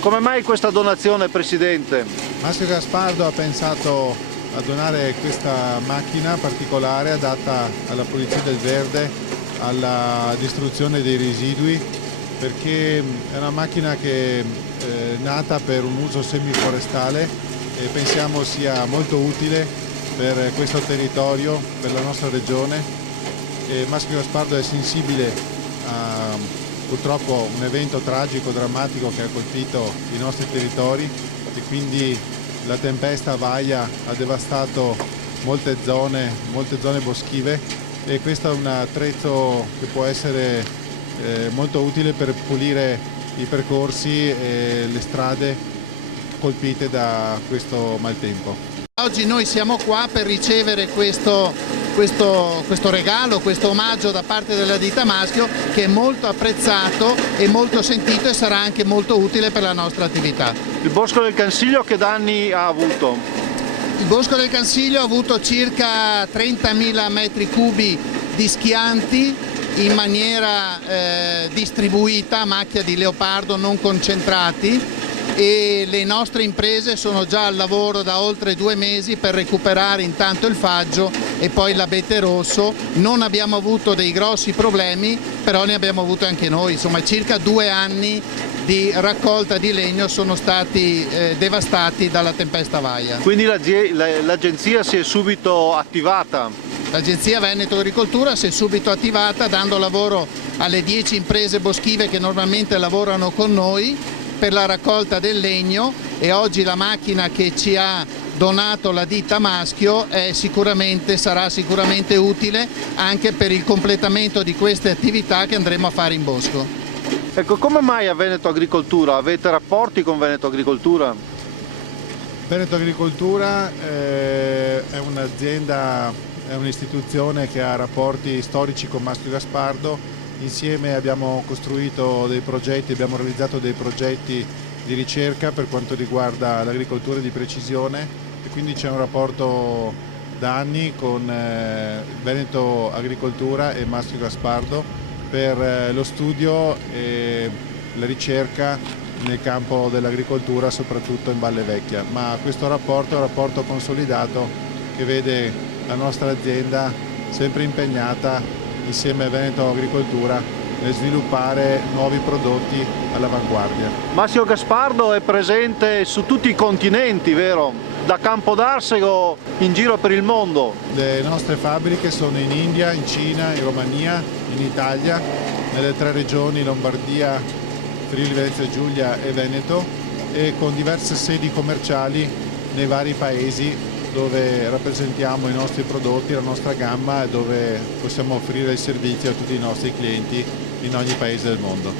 Come mai questa donazione, Presidente? Massimo Gaspardo ha pensato a donare questa macchina particolare adatta alla pulizia del verde, alla distruzione dei residui, perché è una macchina che è nata per un uso semiforestale e pensiamo sia molto utile per questo territorio, per la nostra regione. Massimo Gaspardo è sensibile a purtroppo un evento tragico, drammatico che ha colpito i nostri territori e quindi la tempesta Vaia ha devastato molte zone boschive e questo è un attrezzo che può essere molto utile per pulire i percorsi e le strade colpite da questo maltempo. Oggi noi siamo qua per ricevere questo regalo, questo omaggio da parte della ditta Maschio, che è molto apprezzato e molto sentito e sarà anche molto utile per la nostra attività. Il Bosco del Cansiglio che danni ha avuto? Il Bosco del Cansiglio ha avuto circa 30.000 metri cubi di schianti in maniera distribuita, a macchia di leopardo, non concentrati, e le nostre imprese sono già al lavoro da oltre 2 mesi per recuperare intanto il faggio e poi l'abete rosso. Non abbiamo avuto dei grossi problemi, però ne abbiamo avuto anche noi, insomma circa 2 anni di raccolta di legno sono stati devastati dalla tempesta Vaia. Quindi l'agenzia si è subito attivata? L'Agenzia Veneto Agricoltura si è subito attivata dando lavoro alle 10 imprese boschive che normalmente lavorano con noi per la raccolta del legno, e oggi la macchina che ci ha donato la ditta Maschio sarà sicuramente utile anche per il completamento di queste attività che andremo a fare in bosco. Ecco, come mai a Veneto Agricoltura? Avete rapporti con Veneto Agricoltura? Veneto Agricoltura è un'azienda, è un'istituzione che ha rapporti storici con Maschio Gaspardo. Insieme abbiamo costruito dei progetti, abbiamo realizzato dei progetti di ricerca per quanto riguarda l'agricoltura di precisione e quindi c'è un rapporto da anni con Veneto Agricoltura e Maschio Gaspardo per lo studio e la ricerca nel campo dell'agricoltura, soprattutto in Valle Vecchia. Ma questo rapporto è un rapporto consolidato che vede la nostra azienda sempre impegnata insieme a Veneto Agricoltura nel sviluppare nuovi prodotti all'avanguardia. Massimo Gaspardo è presente su tutti i continenti, vero? Da Campodarsego in giro per il mondo. Le nostre fabbriche sono in India, in Cina, in Romania, in Italia, nelle 3 regioni Lombardia, Friuli Venezia Giulia e Veneto, e con diverse sedi commerciali nei vari paesi dove rappresentiamo i nostri prodotti, la nostra gamma e dove possiamo offrire il servizio a tutti i nostri clienti in ogni paese del mondo.